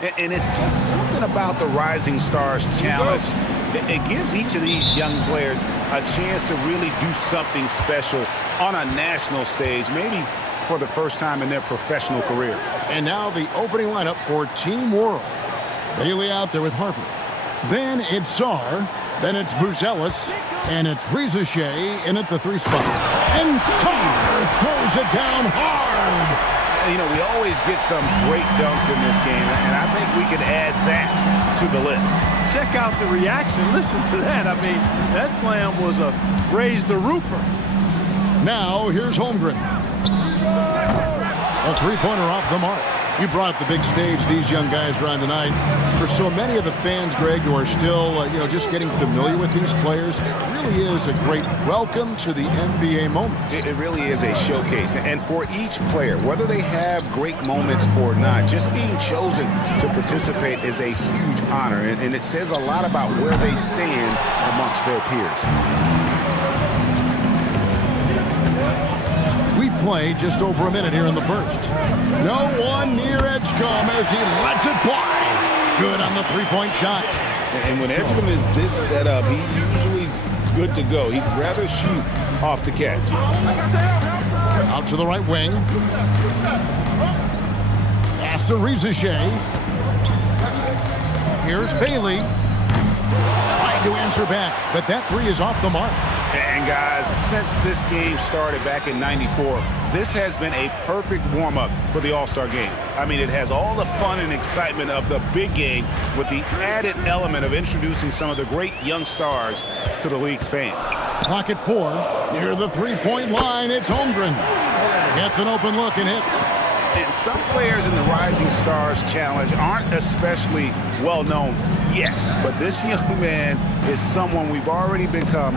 And it's just something about the Rising Stars Challenge. It gives each of these young players a chance to really do something special on a national stage, maybe for the first time in their professional career. And now the opening lineup for Team World. Bailey out there with Harper. Then it's Sarr. Then it's Buzelis. And it's Rizachet in at the 3 spot. And Sarr throws it down hard. You know, we always get some great dunks in this game, and I think we can add that to the list. Check out the reaction. Listen to that. I mean, that slam was a raise the roofer. Now here's Holmgren. A 3-pointer off the mark. You brought the big stage these young guys are on tonight. For so many of the fans, Greg, who are still, just getting familiar with these players, it really is a great welcome to the NBA moment. It really is a showcase. And for each player, whether they have great moments or not, just being chosen to participate is a huge honor. And it says a lot about where they stand amongst their peers. We play just over a minute here in the first. No one near Edgecombe as he lets it fly. Good on the 3-point shot. And when Edgecombe is this set up, he usually is good to go. He'd rather shoot off the catch. Out to the right wing. Pass to Rizachet. Here's Bailey. Trying to answer back, but that 3 is off the mark. And guys, since this game started back in '94, this has been a perfect warm-up for the All-Star game. I mean, it has all the fun and excitement of the big game with the added element of introducing some of the great young stars to the league's fans. Clock at 4. Near the 3-point line, it's Holmgren. Gets an open look and hits. And some players in the Rising Stars Challenge aren't especially well-known yet, but this young man is someone we've already become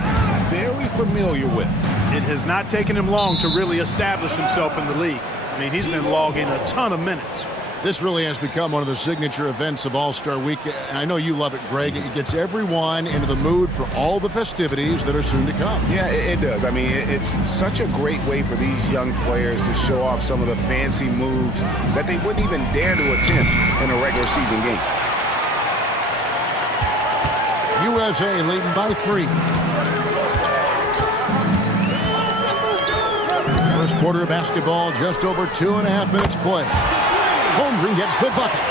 very familiar with. It has not taken him long to really establish himself in the league. I mean, he's been logging a ton of minutes. This really has become one of the signature events of All-Star Week, and I know you love it, Greg. It gets everyone into the mood for all the festivities that are soon to come. Yeah, it does. I mean, it's such a great way for these young players to show off some of the fancy moves that they wouldn't even dare to attempt in a regular season game. USA leading by 3. First quarter of basketball, just over 2.5 minutes play. Holmgren gets the bucket.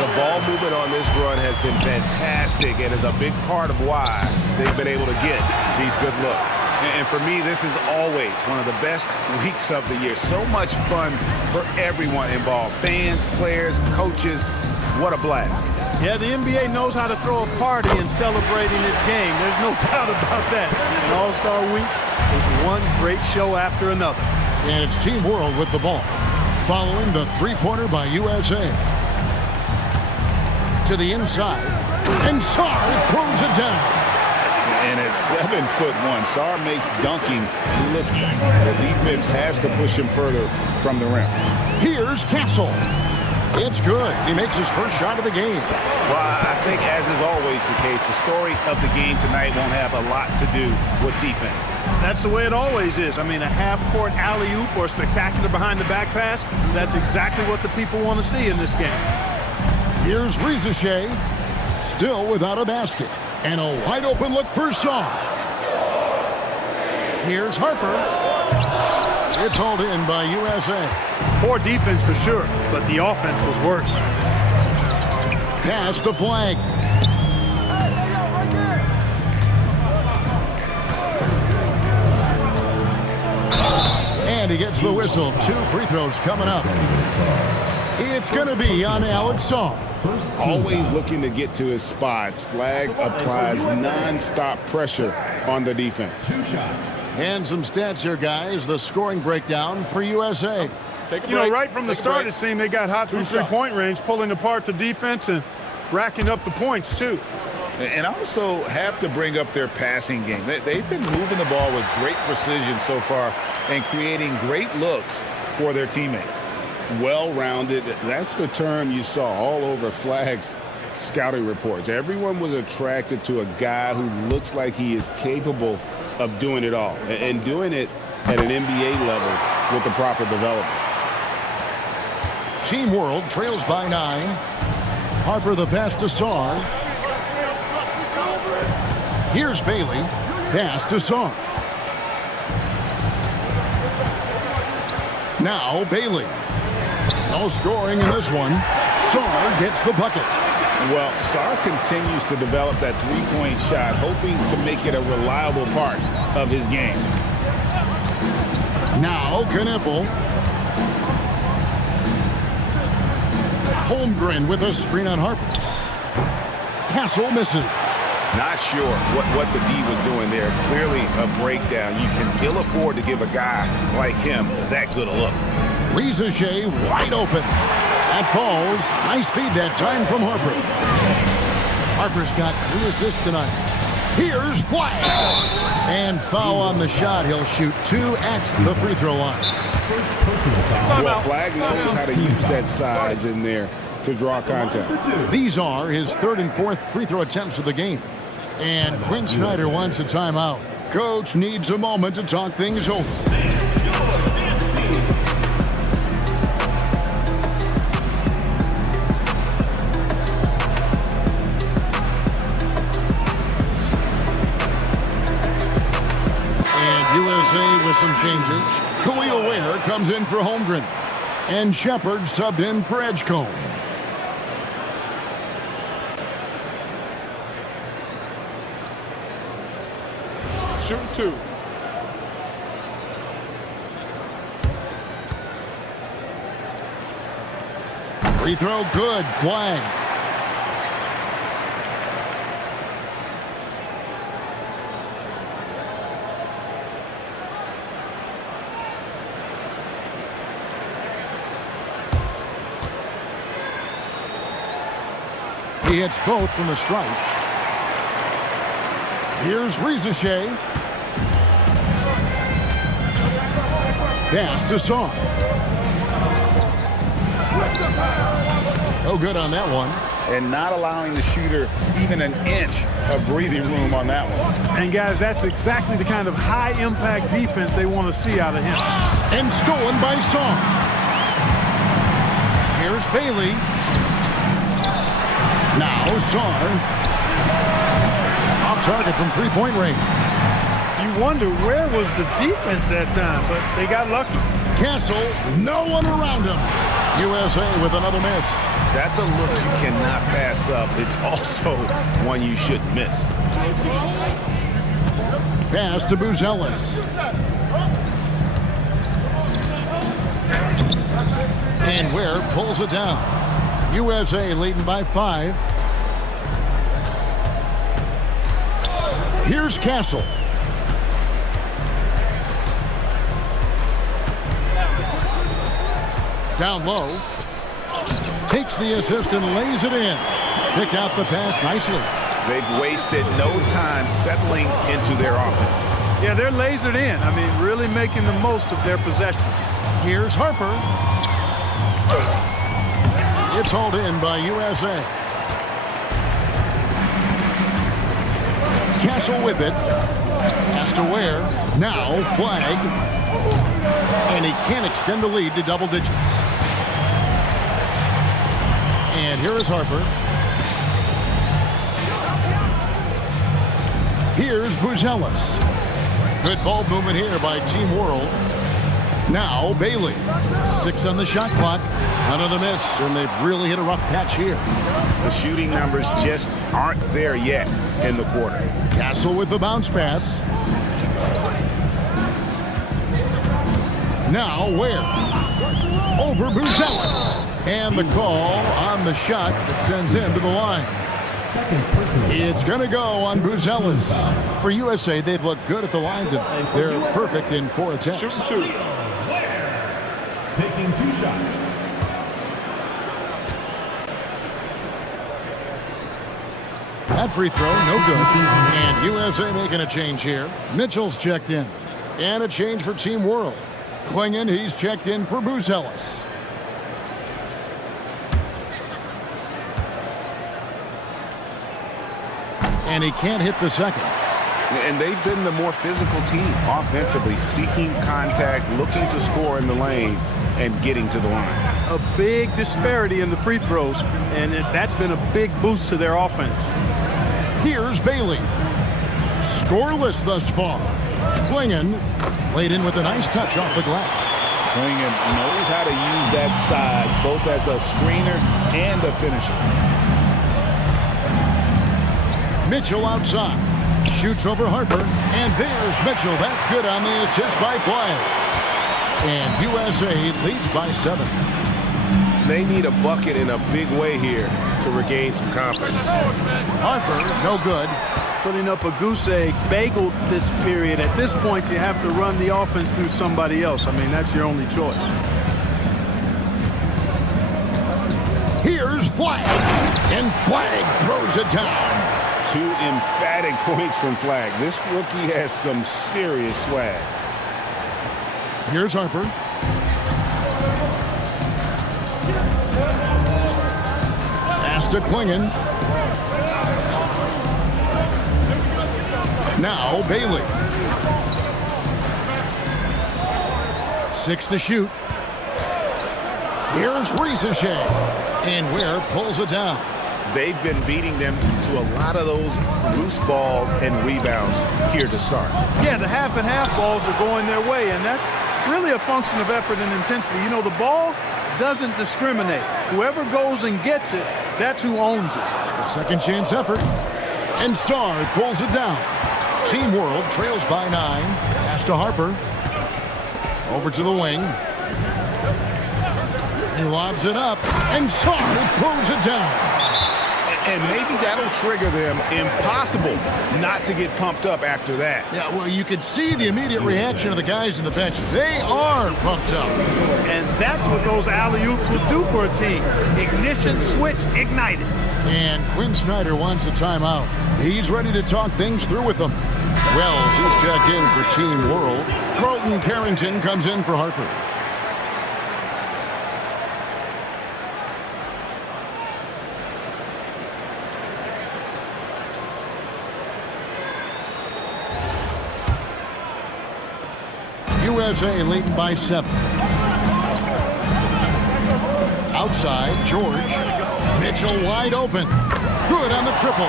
The ball movement on this run has been fantastic and is a big part of why they've been able to get these good looks. And for me, this is always one of the best weeks of the year. So much fun for everyone involved. Fans, players, coaches. What a blast. Yeah, the NBA knows how to throw a party in celebrating its game. There's no doubt about that. And All-Star Week is one great show after another. And it's Team World with the ball, following the 3-pointer by USA. To the inside, and Sarr throws it down. And at 7'1", Sarr makes dunking look easy. The defense has to push him further from the rim. Here's Castle. It's good. He makes his first shot of the game. Well, I think, as is always the case, the story of the game tonight won't have a lot to do with defense. That's the way it always is. I mean, a half-court alley-oop or spectacular behind-the-back pass, that's exactly what the people want to see in this game. Here's Rizachet, still without a basket. And a wide-open look for Sarr. Here's Harper. It's hauled in by USA. Poor defense for sure, but the offense was worse. Pass the flag. And he gets the whistle. 2 free throws coming up. It's going to be on Alex Sarr. Always looking to get to his spots. Flag applies non-stop pressure on the defense. And some stats here, guys. The scoring breakdown for USA. You know, right from the start, it seemed they got hot from three-point range, pulling apart the defense and racking up the points, too. And also have to bring up their passing game. They've been moving the ball with great precision so far and creating great looks for their teammates. Well-rounded, that's the term you saw all over Flag's scouting reports. Everyone was attracted to a guy who looks like he is capable of doing it all and doing it at an NBA level with the proper development. Team World trails by 9. Harper the pass to Sarr. Here's Bailey. Pass to Sarr. Now Bailey. No scoring in this one. Sarr gets the bucket. Well, Sarr continues to develop that three-point shot, hoping to make it a reliable part of his game. Now Knippel. Holmgren with a screen on Harper. Castle misses. Not sure what the D was doing there. Clearly a breakdown. You can ill afford to give a guy like him that good a look. Rizachet wide open. That falls. Nice feed that time from Harper. Harper's got 3 assists tonight. Here's Flag. And foul on the shot. He'll shoot 2 at the free throw line. Well, Flag knows how to use that size in there to draw contact. These are his 3rd and 4th free throw attempts of the game. And Quinn Snyder wants a timeout. Coach needs a moment to talk things over. And USA with some changes. Khalil Ware comes in for Holmgren. And Shepard subbed in for Edgecombe. Shooting 2. Free throw good. Flag. He hits both from the stripe. Here's Rizachet. Pass to Sarr. No good on that one. And not allowing the shooter even an inch of breathing room on that one. And, guys, that's exactly the kind of high-impact defense they want to see out of him. And stolen by Sarr. Here's Bailey. Now Sarr. Off target from three-point range. You wonder where was the defense that time, but they got lucky. Castle, no one around him. USA with another miss. That's a look you cannot pass up. It's also one you shouldn't miss. Pass to Buzelis. And Ware pulls it down. USA leading by 5. Here's Castle. Down low. Takes the assist and lays it in. Picked out the pass nicely. They've wasted no time settling into their offense. Yeah, they're lasered in. I mean, really making the most of their possession. Here's Harper. It's hauled in by USA. Castle with it. Has to Ware. Now Flag. And he can't extend the lead to double digits. And here is Harper. Here's Buzelis. Good ball movement here by Team World. Now Bailey. 6 on the shot clock. Another miss, and they've really hit a rough patch here. The shooting numbers just aren't there yet in the quarter. Castle with the bounce pass. Now Ware. Over Buzelis. And the call on the shot that sends him to the line. It's going to go on Buzelis. For USA, they've looked good at the line tonight. They're perfect in 4 attempts. Shooting 2. Taking 2 shots. That free throw, no good. And USA making a change here. Mitchell's checked in. And a change for Team World. Klingon, he's checked in for Buzelis. And he can't hit the second. And they've been the more physical team offensively, seeking contact, looking to score in the lane, and getting to the line. a big disparity in the free throws, and that's been a big boost to their offense. Here's Bailey. Scoreless thus far. Klingon laid in with a nice touch off the glass. Klingon knows how to use that size, both as a screener and a finisher. Mitchell outside. Shoots over Harper. And there's Mitchell. That's good on the assist by Flag. And USA leads by 7. They need a bucket in a big way here to regain some confidence. Harper, no good. Putting up a goose egg, bageled this period. At this point, you have to run the offense through somebody else. I mean, that's your only choice. Here's Flag. And Flag throws it down. 2 emphatic points from Flag. This rookie has some serious swag. Here's Harper. Pass to Klingon. Now Bailey. 6 to shoot. Here's Rizashea. And Ware pulls it down. They've been beating them to a lot of those loose balls and rebounds here to start. Yeah, the half and half balls are going their way, and that's really a function of effort and intensity. You know, the ball doesn't discriminate. Whoever goes and gets it, that's who owns it. A second chance effort. And Sarr pulls it down. Team World trails by 9. Pass to Harper. Over to the wing. He lobs it up. And Sarr throws it down. And maybe that'll trigger them. Impossible not to get pumped up after that. Yeah, well, you could see the immediate reaction of the guys in the bench. They are pumped up. And that's what those alley-oops will do for a team. Ignition, switch, ignited. And Quinn Snyder wants a timeout. He's ready to talk things through with them. Wells is checked in for Team World. Carlton Carrington comes in for Harper. USA leading by 7. Outside, George. Mitchell wide open. Good on the triple.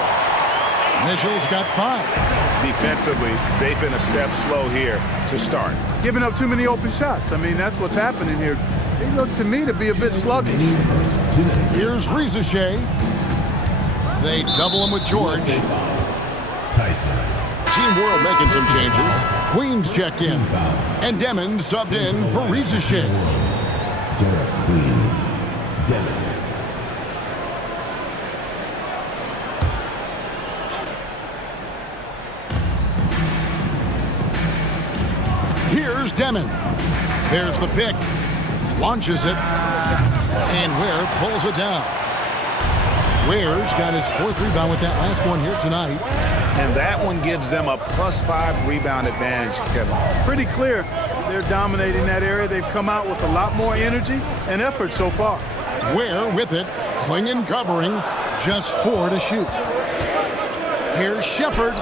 Mitchell's got 5. Defensively, they've been a step slow here to start. Giving up too many open shots. I mean, that's what's happening here. They look to me to be a bit sluggish. Here's Rizashea. They double him with George. Team World making some changes. Queen's checked in. And Demon subbed in for Rizashea. Here's Demon. There's the pick. Launches it. And Ware pulls it down. Ware's got his 4th rebound with that last one here tonight. And that one gives them a +5 rebound advantage, Kevin. Pretty clear. They're dominating that area. They've come out with a lot more energy and effort so far. Ware with it. Klingon covering. Just 4 to shoot. Here's Shepard.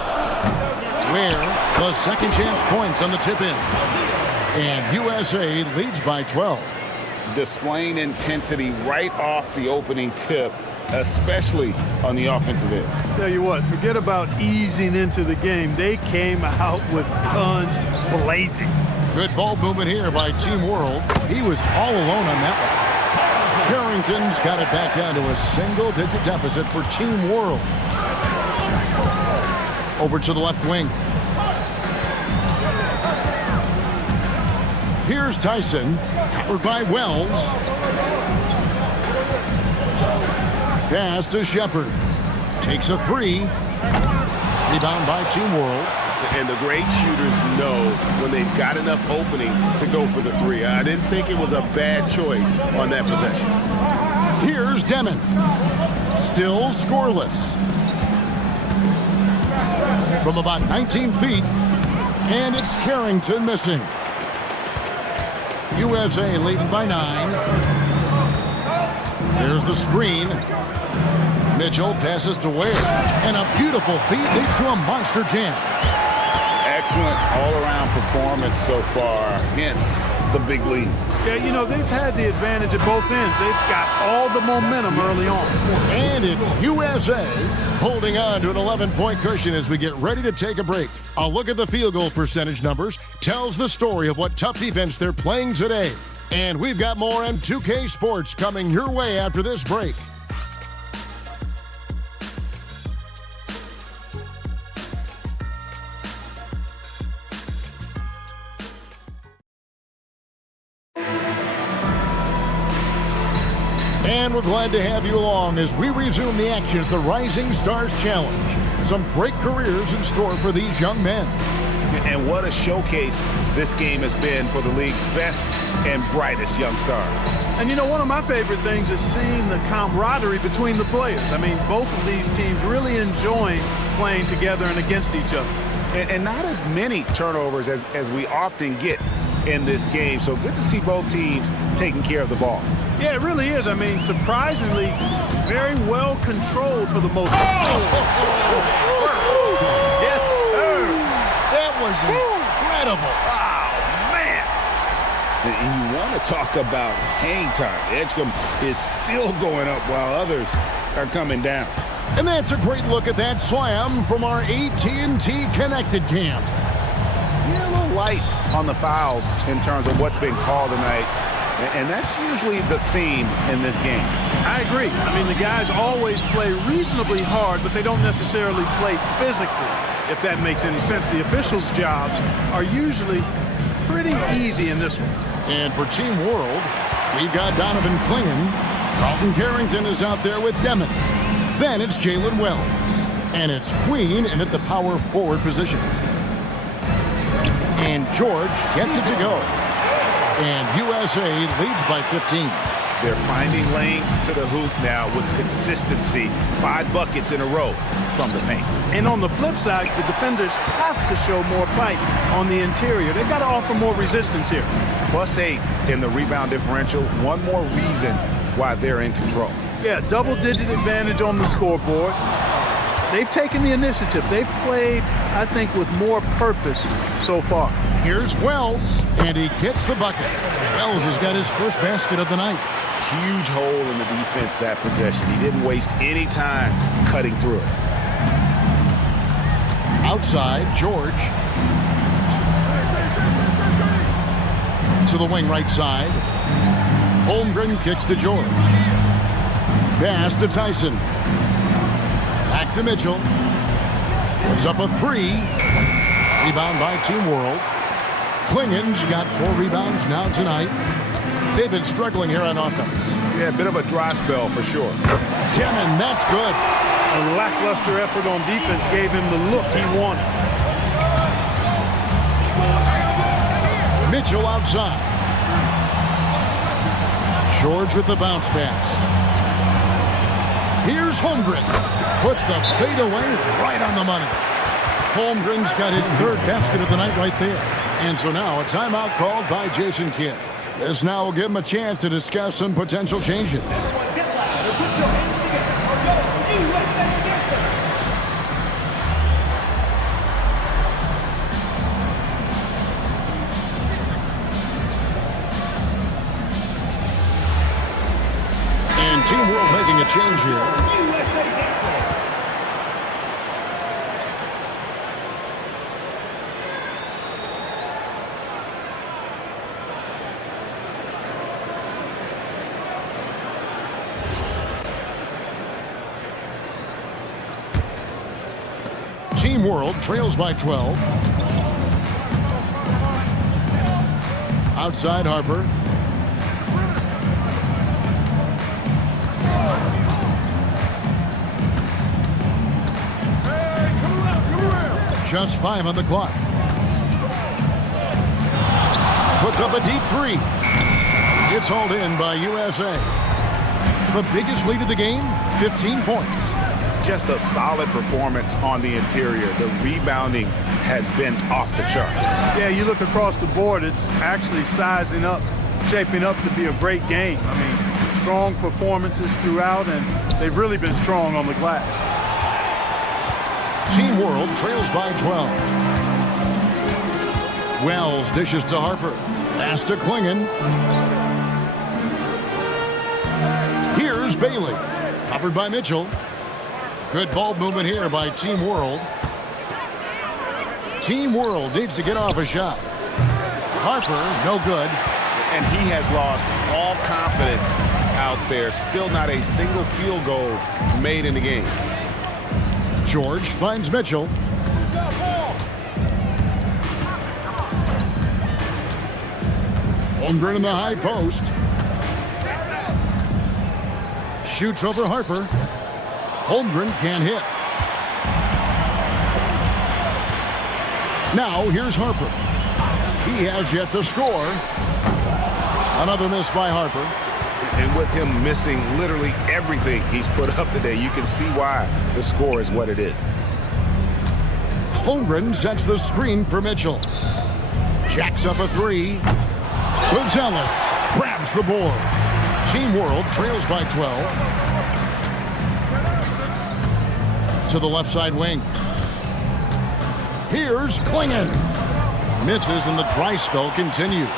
Ware, the second chance points on the tip-in. And USA leads by 12. Displaying intensity right off the opening tip, especially on the offensive end. Tell you what, forget about easing into the game. They came out with guns blazing. Good ball movement here by Team World. He was all alone on that one. Carrington's got it back down to a single-digit deficit for Team World. Over to the left wing. Here's Tyson, covered by Wells. Pass to Shepard. Takes a 3. Rebound by Team World. And the great shooters know when they've got enough opening to go for the 3. I didn't think it was a bad choice on that possession. Here's Demon. Still scoreless. From about 19 feet. And it's Carrington missing. USA leading by 9. There's the screen. Mitchell passes to Ware. And a beautiful feed leads to a monster jam. Excellent all-around performance so far. Hence, the big lead. Yeah, you know, they've had the advantage at both ends. They've got all the momentum early on. And it's USA holding on to an 11-point cushion as we get ready to take a break. A look at the field goal percentage numbers tells the story of what tough defense they're playing today. And we've got more M2K Sports coming your way after this break. And we're glad to have you along as we resume the action at the Rising Stars Challenge. Some great careers in store for these young men. And what a showcase this game has been for the league's best and brightest young stars. And you know, one of my favorite things is seeing the camaraderie between the players. I mean, both of these teams really enjoying playing together and against each other. And not as many turnovers as we often get in this game. So good to see both teams taking care of the ball. Yeah, it really is. I mean, surprisingly, very well controlled for the most part. Yes, sir. That was incredible. Oh, man. And you want to talk about hang time. Edgecombe is still going up while others are coming down. And that's a great look at that slam from our AT&T Connected Cam. Yeah, a little light on the fouls in terms of what's been called tonight. And that's usually the theme in this game. I agree. I mean, the guys always play reasonably hard, but they don't necessarily play physically, if that makes any sense. The officials' jobs are usually pretty easy in this one. And for Team World, we've got Donovan Clingan. Carlton Carrington is out there with Demon. Then it's Jalen Wells. And it's Queen in at the power forward position. And George gets it to go. And USA leads by 15. They're finding lanes to the hoop now with consistency. 5 buckets in a row from the paint. And on the flip side, the defenders have to show more fight on the interior. They've got to offer more resistance here. +8 in the rebound differential. One more reason why they're in control. Yeah, double-digit advantage on the scoreboard. They've taken the initiative. They've played, I think, with more purpose so far. Here's Wells, and he gets the bucket. Wells has got his first basket of the night. Huge hole in the defense that possession. He didn't waste any time cutting through it. Outside, George. To the wing right side. Holmgren kicks to George. Pass to Tyson. Back to Mitchell. Puts up a 3. Rebound by Team World. Clingan's got 4 rebounds now tonight. They've been struggling here on offense. Yeah, a bit of a dry spell for sure. 10, and that's good. A lackluster effort on defense gave him the look he wanted. Mitchell outside. George with the bounce pass. Here's Holmgren. Puts the fadeaway right on the money. Holmgren's got his 3rd basket of the night right there. And so now a timeout called by Jason Kidd. This now will give him a chance to discuss some potential changes. And Team World making a change here. Team World trails by 12. Outside Harper. Just 5 on the clock. Puts up a deep 3. It's hauled in by USA. The biggest lead of the game, 15 points. Just a solid performance on the interior. The rebounding has been off the charts. Yeah, you look across the board, it's actually sizing up, shaping up to be a great game. I mean, strong performances throughout, and they've really been strong on the glass. Team World trails by 12. Wells dishes to Harper. Pass to Klingon. Here's Bailey. Covered by Mitchell. Good ball movement here by Team World. Team World needs to get off a shot. Harper, no good. And he has lost all confidence out there. Still not a single field goal made in the game. George finds Mitchell. Who's got ball? Holmgren in the high post. Shoots over Harper. Holmgren can't hit. Now here's Harper. He has yet to score. Another miss by Harper. And with him missing literally everything he's put up today, you can see why the score is what it is. Holmgren sets the screen for Mitchell. Jacks up a three. Buzelis grabs the board. Team World trails by 12. To the left side wing. Here's Klingon. Misses and the dry spell continues.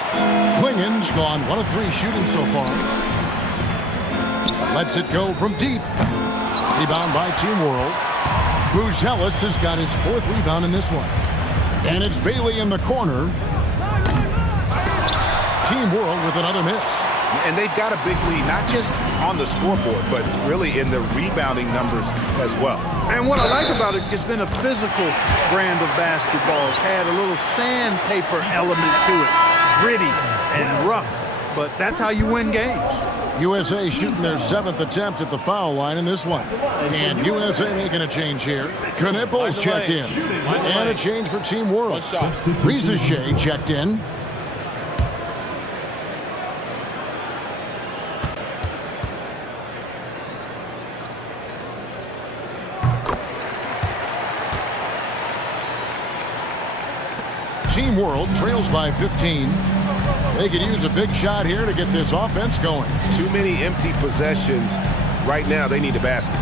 Klingon's gone 1 of 3 shooting so far. Lets it go from deep. Rebound by Team World. Buzelis has got his 4th rebound in this one. And it's Bailey in the corner. Team World with another miss. And they've got a big lead, not just on the scoreboard, but really in the rebounding numbers as well. And what I like about it, it's been a physical brand of basketball. It's had a little sandpaper element to it. Gritty and rough, but that's how you win games. USA shooting their 7th attempt at the foul line in this one. And USA making a change here. Knipples checked in. And a change for Team World. Rizachet checked in. Team World trails by 15. They could use a big shot here to get this offense going. Too many empty possessions. Right now, they need a basket.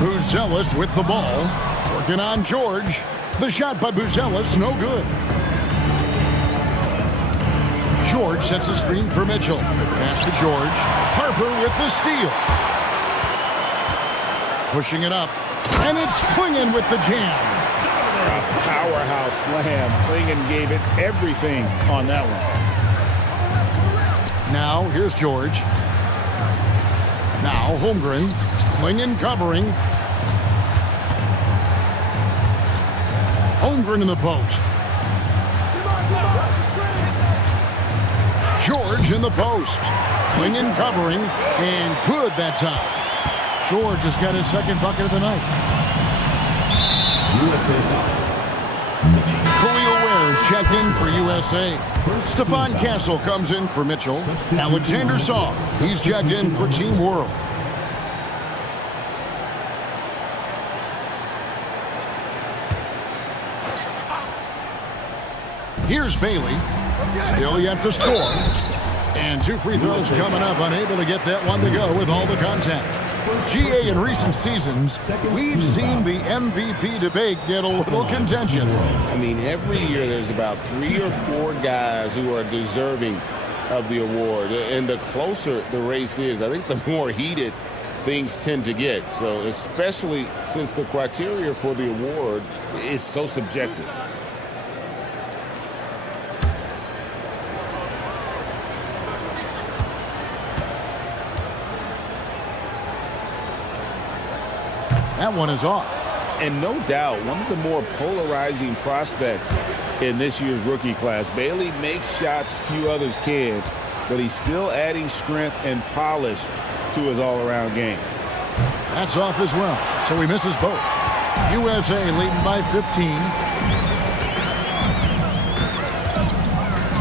Buzelis with the ball. Working on George. The shot by Buzelis, no good. George sets a screen for Mitchell. Pass to George. Harper with the steal. Pushing it up. And it's Klingon with the jam. A powerhouse slam. Klingon gave it everything on that one. Now, here's George. Now, Holmgren. Klingon covering. Holmgren in the post. George in the post. Klingon covering. And good that time. George has got his 2nd bucket of the night. Khalil Ware's checked in for USA. Stephon Castle comes in for Mitchell. Alexander Saw, he's checked in for Team World. Here's Bailey. Still yet to score. And 2 free throws coming up. Unable to get that one to go with all the contact. GA in recent seasons, we've seen the MVP debate get a little contentious. I mean, every year there's about 3 or 4 guys who are deserving of the award. And the closer the race is, I think the more heated things tend to get. So especially since the criteria for the award is so subjective. That one is off. And no doubt, one of the more polarizing prospects in this year's rookie class. Bailey makes shots few others can, but he's still adding strength and polish to his all-around game. That's off as well, so he misses both. USA leading by 15.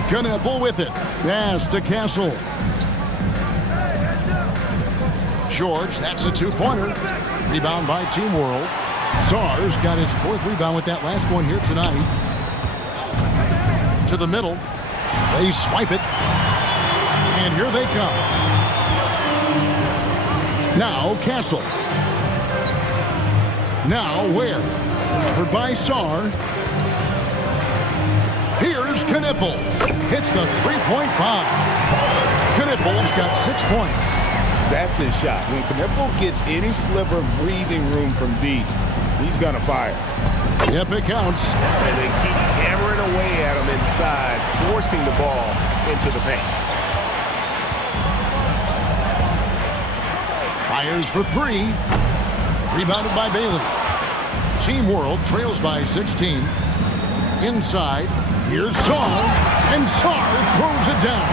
Knippel with it. Pass to Castle. George, that's a 2-pointer. Rebound by Team World. Saar's got his 4th rebound with that last one here tonight. To the middle. They swipe it. And here they come. Now Castle. Now Ware. Covered by Saar. Here's Knipple. Hits the three-point bomb. Knipple's got 6 points. That's his shot. When Knipple gets any sliver of breathing room from deep, he's going to fire. Yep, it counts. And they keep hammering away at him inside, forcing the ball into the paint. Fires for 3. Rebounded by Bailey. Team World trails by 16. Inside, here's Saar, and Saar throws it down.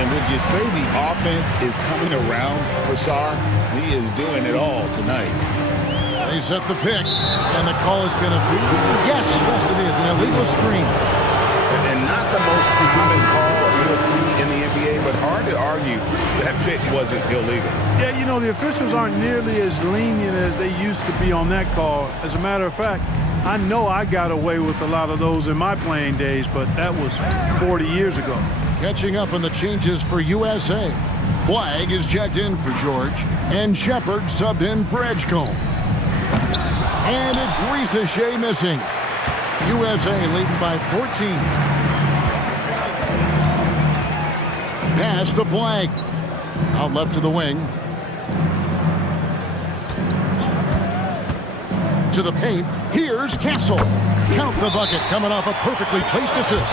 And would you say the offense is coming around for Saar? He is doing it all tonight. They set the pick, and the call is going to be, yes, it is, an illegal screen. And not the most common call you'll see in the NBA, but hard to argue that pick wasn't illegal. Yeah, you know, the officials aren't nearly as lenient as they used to be on that call. As a matter of fact, I know I got away with a lot of those in my playing days, but that was 40 years ago. Catching up on the changes for USA. Flag is checked in for George, and Shepard subbed in for Edgecombe. And it's Risa Shea missing. USA leading by 14. Pass to Flag. Out left to the wing. To the paint. Here's Castle. Count the bucket coming off a perfectly placed assist.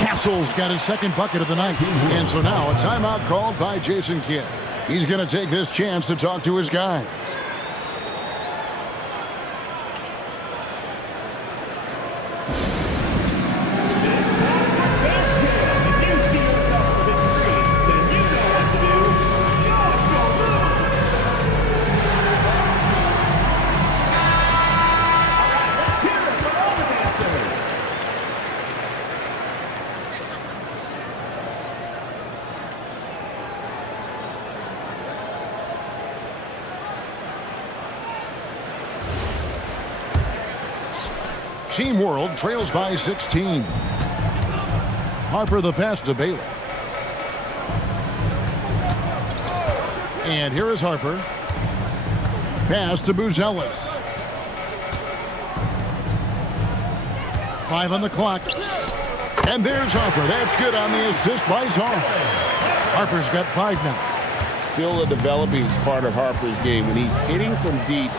Castle's got his second bucket of the night. And so now a timeout called by Jason Kidd. He's going to take this chance to talk to his guys. Team World trails by 16. Harper the pass to Bailey. And here is Harper. Pass to Buzelis. 5 on the clock. And there's Harper. That's good on the assist by Saar. Harper's got 5 now. Still a developing part of Harper's game. When he's hitting from deep,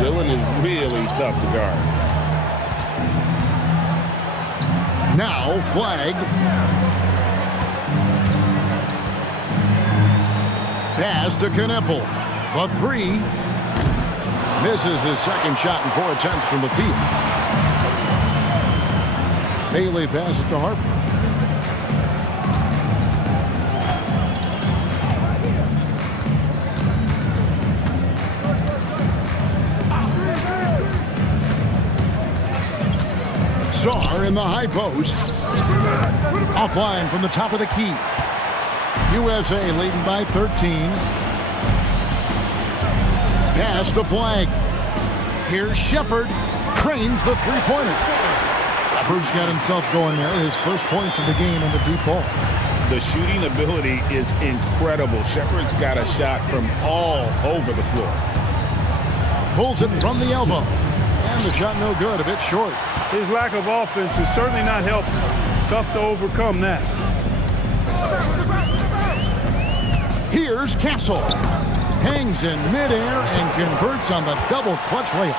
Dillon is really tough to guard. Now Flag. Pass to Knipple. The 3. Misses his second shot in 4 attempts from the field. Bailey passes to Harper. Saar in the high post. Offline from the top of the key. USA leading by 13. Pass to Flag. Here's Shepard. Cranes the three-pointer. Shepard's got himself going there. His first points of the game on the deep ball. The shooting ability is incredible. Shepard's got a shot from all over the floor. Pulls it from the elbow. And the shot no good, a bit short. His lack of offense is certainly not helping. Tough to overcome that. Here's Castle. Hangs in midair and converts on the double clutch layup.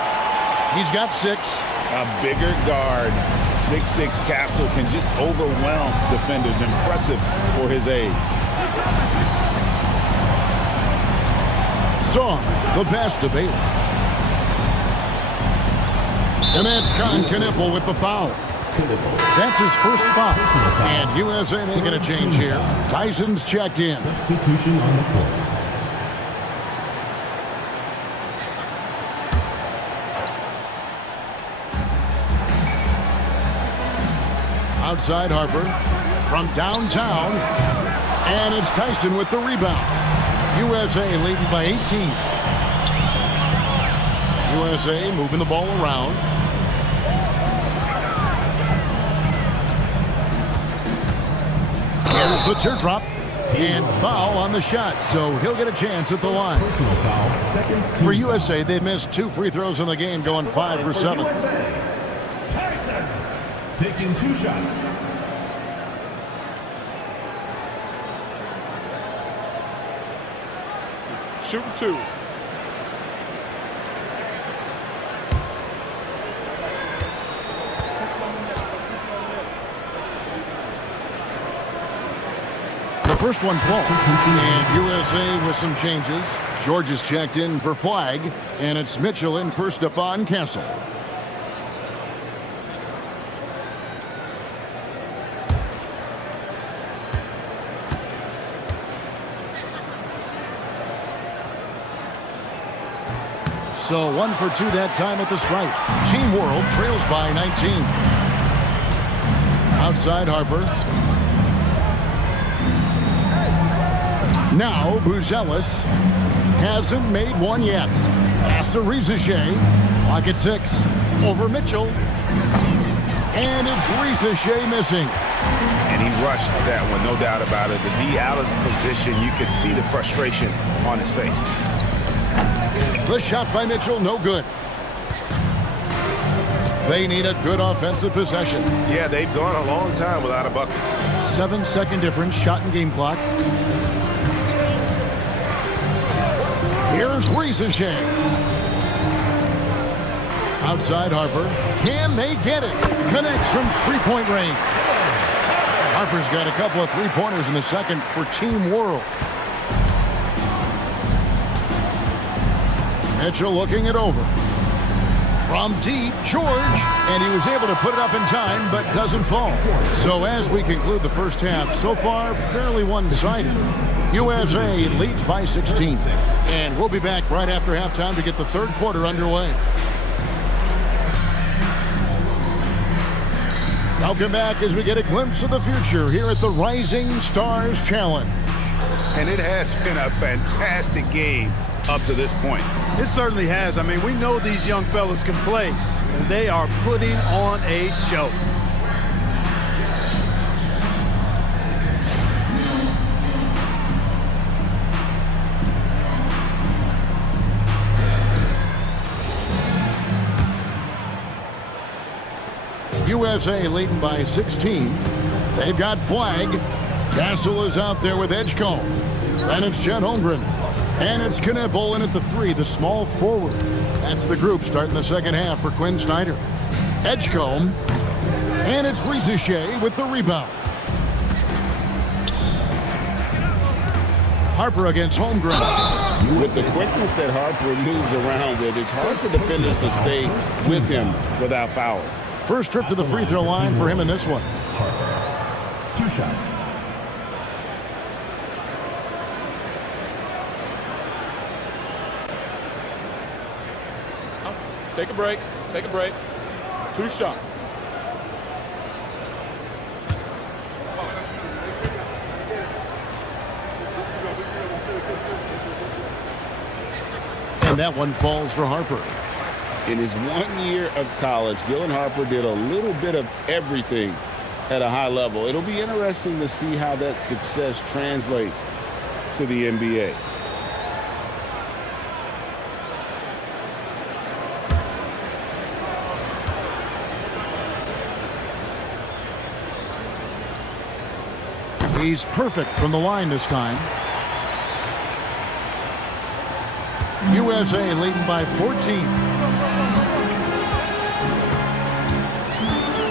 He's got 6. A bigger guard, 6'6" Castle, can just overwhelm defenders. Impressive for his age. Saar, the pass to Bailey. And that's Knipple with the foul. That's his first foul. And USA making a change here. Tyson's checked in. Substitution on the court. Outside Harper from downtown. And it's Tyson with the rebound. USA leading by 18. USA moving the ball around. Here's the teardrop. And foul on the shot, so he'll get a chance at the line. Personal foul, second team. For USA, they missed 2 free throws in the game, going 5 for 7. taking 2 shots. Shooting 2. The first one falls. And USA with some changes. George is checked in for Flag. And it's Mitchell in for Stephon Castle. So 1 for 2 that time at the stripe. Team World trails by 19. Outside Harper. Now Buzelis hasn't made one yet. Pass to Rizichet. Clock at 6. Over Mitchell. And it's Rizichet missing. And he rushed that one, no doubt about it. To be out of position, you could see the frustration on his face. The shot by Mitchell, no good. They need a good offensive possession. Yeah, they've gone a long time without a bucket. 7-second difference, shot and game clock. Here's Rizichet. Outside Harper. Can they get it? Connects from three-point range. Harper's got a couple of three-pointers in the second for Team World. Mitchell looking it over. From deep, George, and he was able to put it up in time, but doesn't fall. So as we conclude the first half, so far, fairly one-sided. USA leads by 16. And we'll be back right after halftime to get the third quarter underway. Welcome back as we get a glimpse of the future here at the Rising Stars Challenge. And it has been a fantastic game up to this point. It certainly has. I mean, we know these young fellas can play, and they are putting on a show. USA leading by 16. They've got Flag. Castle is out there with Edgecombe. Then it's Chet Holmgren. And it's Knipple in at the 3, the small forward. That's the group starting the second half for Quinn Snyder. Edgecombe. And it's Rizichet with the rebound. Harper against Holmgren. With the quickness that Harper moves around with, it's hard for defenders to stay with him without fouling. First trip to the free throw line for him in this one. 2 shots. Take a break. Take a break. 2 shots. And that one falls for Harper. In his 1 year of college, Dylan Harper did a little bit of everything at a high level. It'll be interesting to see how that success translates to the NBA. He's perfect from the line this time. USA leading by 14.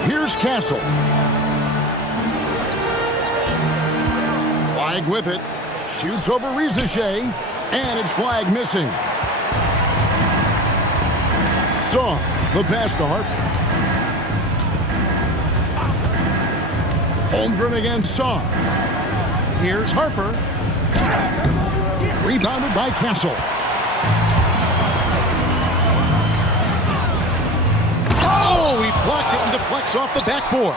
Here's Castle. Flag with it. Shoots over Rizichet. And it's Flag missing. Saw the pass to Harper. Holmgren against Saw. Here's Harper. Rebounded by Castle. Oh, he blocked it and deflects off the backboard.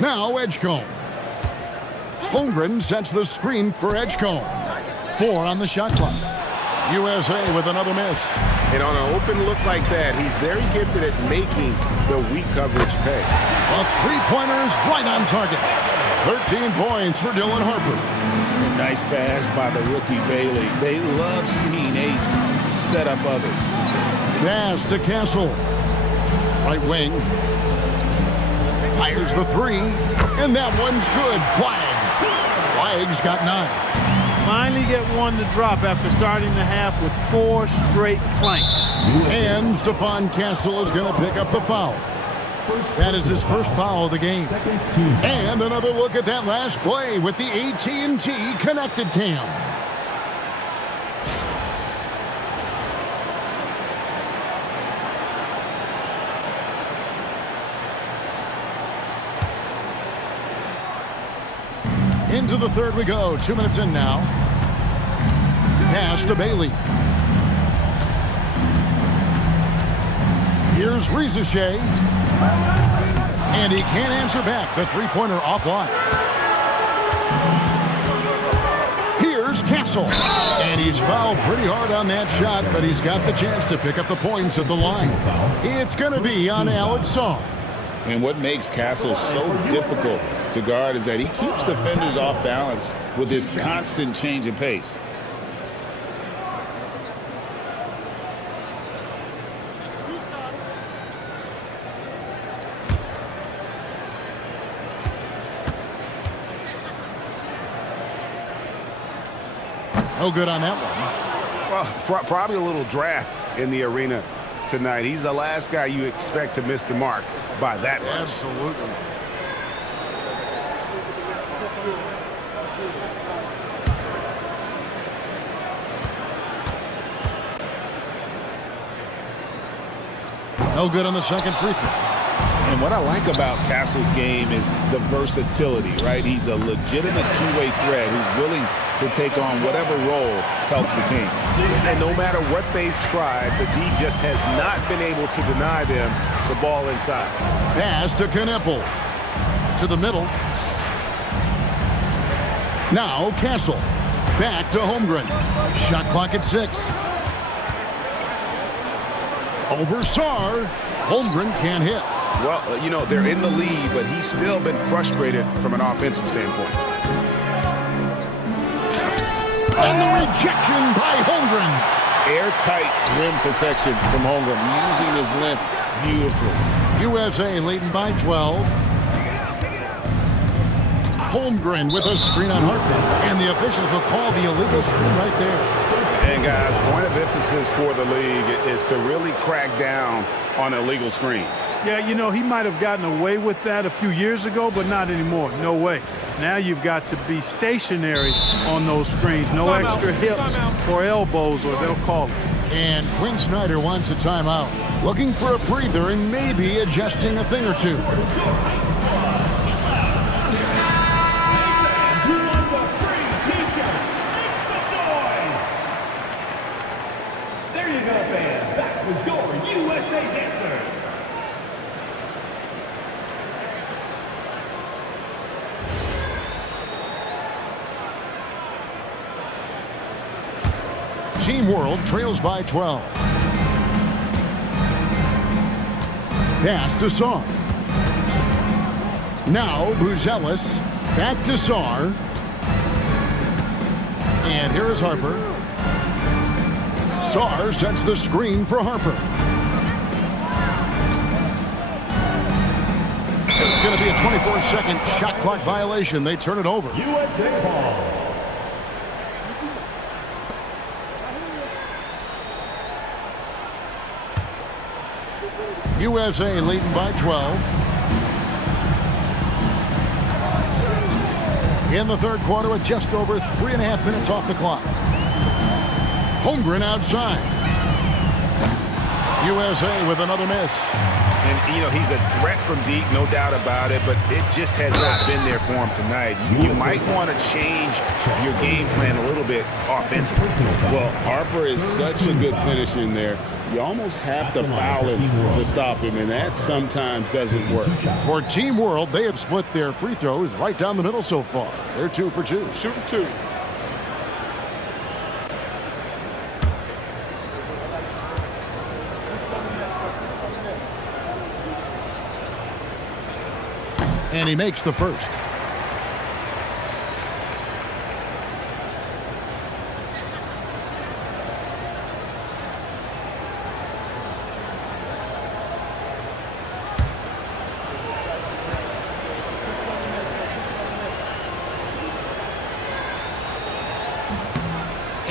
Now Edgecombe. Holmgren sets the screen for Edgecombe. 4 on the shot clock. USA with another miss. And on an open look like that, he's very gifted at making the weak coverage pay. A three-pointer is right on target. 13 points for Dylan Harper. Nice pass by the rookie Bailey. They love seeing Ace set up others. Pass to Castle. Right wing. Fires the three. And that one's good. Flag. Flag's got 9. Finally get one to drop after starting the half with 4 straight clanks. And Stephon Castle is going to pick up the foul. That is his first foul of the game. And another look at that last play with the AT&T Connected Cam. Into the third we go. 2 minutes in now. Pass to Bailey. Here's Rizeshay. And he can't answer back. The three-pointer offline. Here's Castle. And he's fouled pretty hard on that shot, but he's got the chance to pick up the points at the line. It's going to be on Alex Sarr. And what makes Castle so difficult to guard is that he keeps defenders off balance with his constant change of pace. No good on that one. Well, probably a little draft in the arena tonight. He's the last guy you expect to miss the mark by that much. Absolutely. No good on the second free throw. And what I like about Castle's game is the versatility, right? He's a legitimate two-way threat who's willing to take on whatever role helps the team. And no matter what they've tried, the D just has not been able to deny them the ball inside. Pass to Kneppel. To the middle. Now Castle. Back to Holmgren. Shot clock at 6. Over Sarr. Holmgren can't hit. Well, you know, they're in the lead, but he's still been frustrated from an offensive standpoint. And the rejection by Holmgren. Airtight rim protection from Holmgren, using his length beautifully. USA leading by 12. Holmgren with a screen on Hartford. And the officials will call the illegal screen right there. And guys, point of emphasis for the league is to really crack down on illegal screens. Yeah, you know, he might have gotten away with that a few years ago, but not anymore. No way. Now you've got to be stationary on those screens. No extra hips or elbows, or they'll call it. And Quinn Snyder wants a timeout. Looking for a breather and maybe adjusting a thing or two. There you go, fans. That was your USA Dancers. Team World trails by 12. Pass to Sarr. Now Buzelis. Back to Sarr. And here is Harper. Sarr sets the screen for Harper. It's going to be a 24-second shot clock violation. They turn it over. USA ball. USA leading by 12. In the third quarter with just over 3.5 minutes off the clock. Holmgren outside. USA with another miss. And, you know, he's a threat from deep, no doubt about it, but it just has not been there for him tonight. You might want to change your game plan a little bit offensively. Well, Harper is such a good finisher in there. You almost have to foul him to stop him, and that sometimes doesn't work. For Team World, they have split their free throws right down the middle so far. They're 2 for 2. Shooting 2. And he makes the first.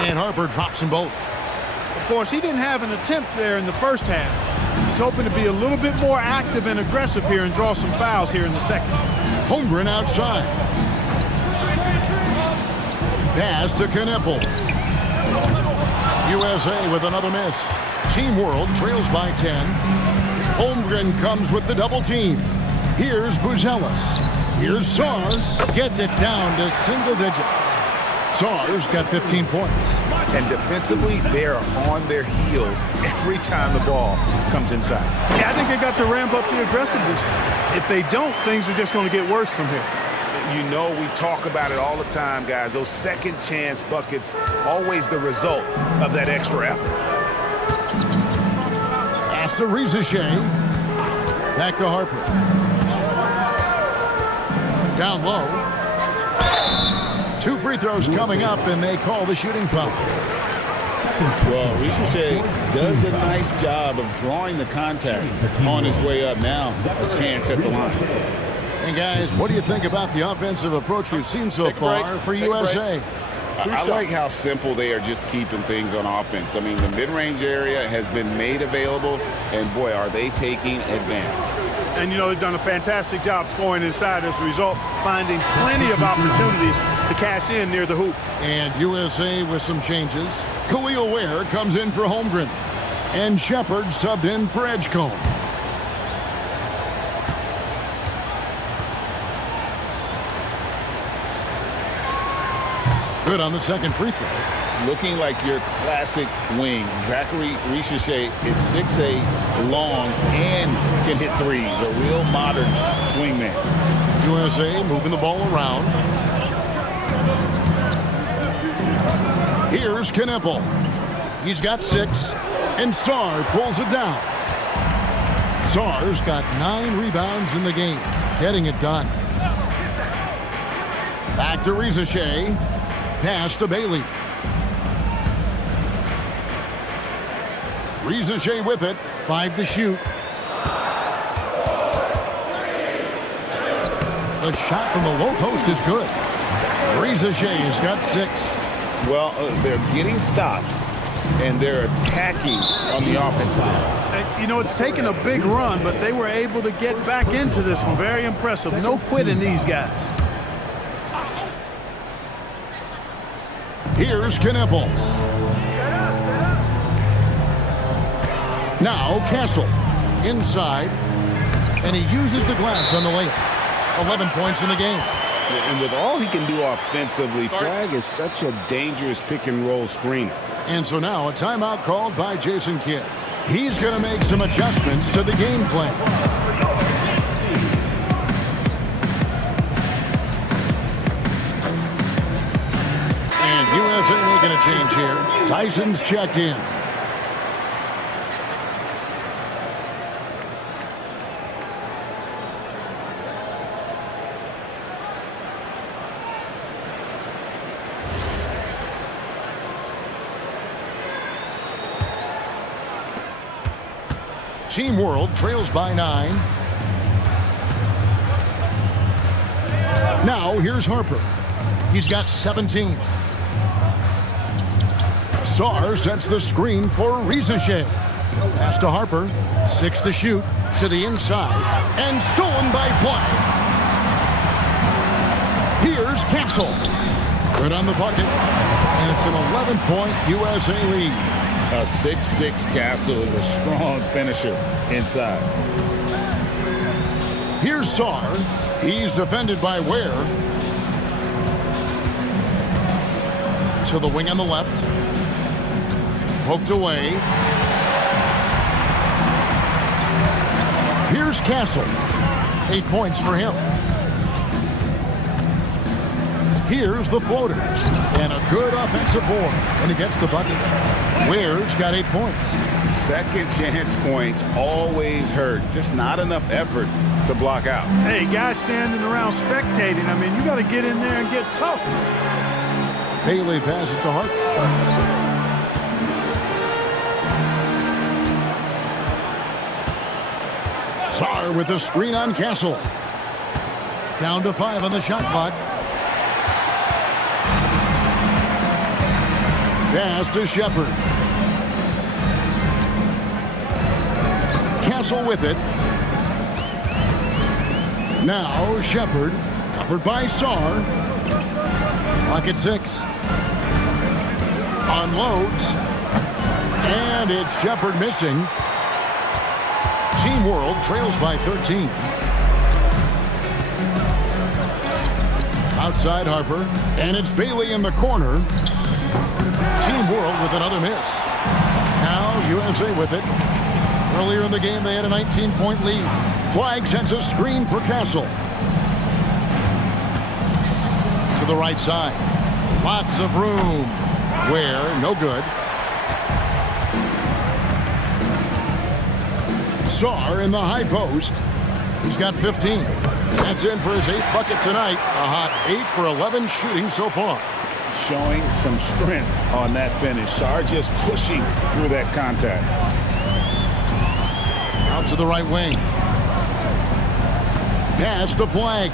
And Harper drops them both. Of course, he didn't have an attempt there in the first half. He's hoping to be a little bit more active and aggressive here and draw some fouls here in the second. Holmgren outside. Pass to Kneppel. USA with another miss. Team World trails by 10. Holmgren comes with the double team. Here's Buzelis. Here's Saar. Gets it down to single digits. Saar's got 15 points. And defensively, they're on their heels every time the ball comes inside. Yeah, I think they got to ramp up the aggressiveness. If they don't, things are just going to get worse from here. You know, we talk about it all the time, guys. Those second chance buckets, always the result of that extra effort. Pass to Rizachet. Back to Harper. Down low. 2 free throws coming up, and they call the shooting foul. Well, Rizachet does a nice job of drawing the contact on his way up. Now, a chance at the line. And guys, what do you think about the offensive approach we've seen so far for USA? I like how simple they are just keeping things on offense. I mean, the mid-range area has been made available, and boy, are they taking advantage. And, you know, they've done a fantastic job scoring inside as a result, finding plenty of opportunities to cash in near the hoop. And USA with some changes. Khalil Ware comes in for Holmgren. And Shepard subbed in for Edgecombe. Good on the second free throw. Looking like your classic wing. Zachary Rizachet is 6'8", long, and can hit threes. A real modern swingman. USA moving the ball around. Here's Kneppel. He's got 6, and Saar pulls it down. Saar's got 9 rebounds in the game, getting it done. Back to Rizachet. Pass to Bailey. Rizachet with it. 5 to shoot. The shot from the low post is good. Rizachet has got 6. Well, they're getting stops, and they're attacking on the offensive end. You know, it's taken a big run, but they were able to get back into this one. Very impressive. No quitting these guys. Here's Kneppel. Now Castle. Inside. And he uses the glass on the layup. 11 points in the game. And with all he can do offensively, Flag is such a dangerous pick-and-roll screen. And so now a timeout called by Jason Kidd. He's going to make some adjustments to the game plan. And USA making a change here. Tyson's checked in. Team World trails by 9. Now here's Harper. He's got 17. Saar sets the screen for Rizachet. Pass to Harper. 6 to shoot. To the inside. And stolen by Flag. Here's Castle. Good on the bucket. And it's an 11-point USA lead. A 6'6" Castle is a strong finisher inside. Here's Saar. He's defended by Ware. To the wing on the left. Poked away. Here's Castle. 8 points for him. Here's the floater. And a good offensive board. And he gets the bucket. Ware's got 8 points. Second chance points always hurt. Just not enough effort to block out. Hey, guys standing around spectating, I mean, you got to get in there and get tough. Bailey passes to Harper. Saar with the screen on Castle. Down to 5 on the shot clock. Pass to Shepard. Castle with it. Now Shepard, covered by Sarr. Clock at 6. Unloads. And it's Shepard missing. Team World trails by 13. Outside Harper. And it's Bailey in the corner. Team World with another miss. Now USA with it. Earlier in the game, they had a 19-point lead. Flag sends a screen for Castle. To the right side. Lots of room. Where, no good. Sarr in the high post. He's got 15. That's in for his 8th bucket tonight. A hot 8 for 11 shooting so far. Showing some strength on that finish. Sarr just pushing through that contact. Out to the right wing. Pass to Flag.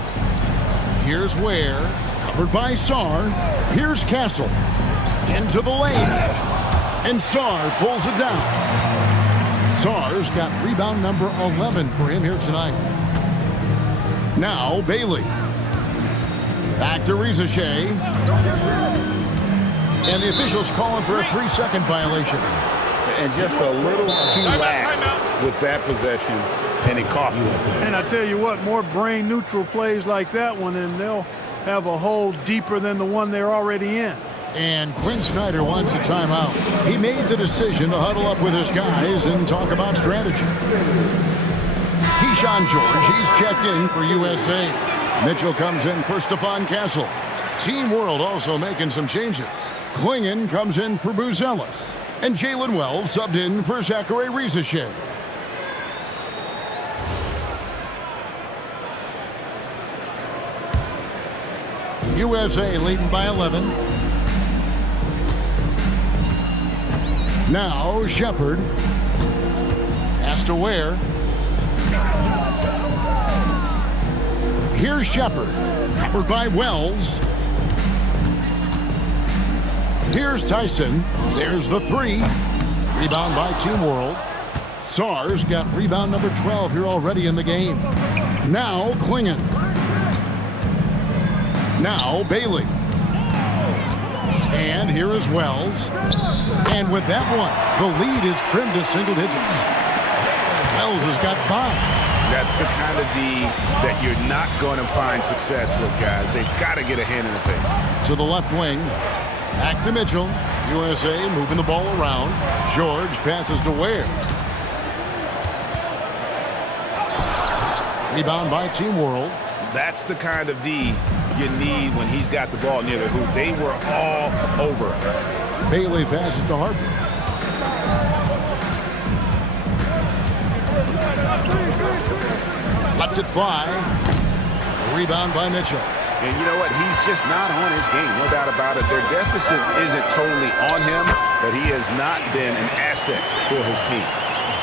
Here's Ware. Covered by Sarr. Here's Castle. Into the lane. And Sarr pulls it down. Sarr's got rebound number 11 for him here tonight. Now Bailey. Back to Rizashea. And the officials calling for a 3-second violation. And just a little too lax with that possession, and it cost them. And I tell you what, more brain-neutral plays like that one, and they'll have a hole deeper than the one they're already in. And Quinn Snyder wants a timeout. He made the decision to huddle up with his guys and talk about strategy. Keyshawn George, he's checked in for USA. Mitchell comes in for Stephon Castle. Team World also making some changes. Klingon comes in for Buzelis. And Jalen Wells subbed in for Zachary Rizashea. USA leading by 11. Now Shepard. Pass to Ware. Here's Shepard. Covered by Wells. Here's Tyson. There's the 3. Rebound by Team World. Sarr's got rebound number 12 here already in the game. Now Klingon. Now Bailey. And here is Wells. And with that one, the lead is trimmed to single digits. Wells has got 5. That's the kind of D that you're not going to find success with, guys. They've got to get a hand in the face. To the left wing. Back to Mitchell. USA moving the ball around. George passes to Ware. Rebound by Team World. That's the kind of D you need when he's got the ball near the hoop. They were all over him. Bailey passes to Harper. Lets it fly. A rebound by Mitchell. And you know what? He's just not on his game, no doubt about it. Their deficit isn't totally on him, but he has not been an asset to his team.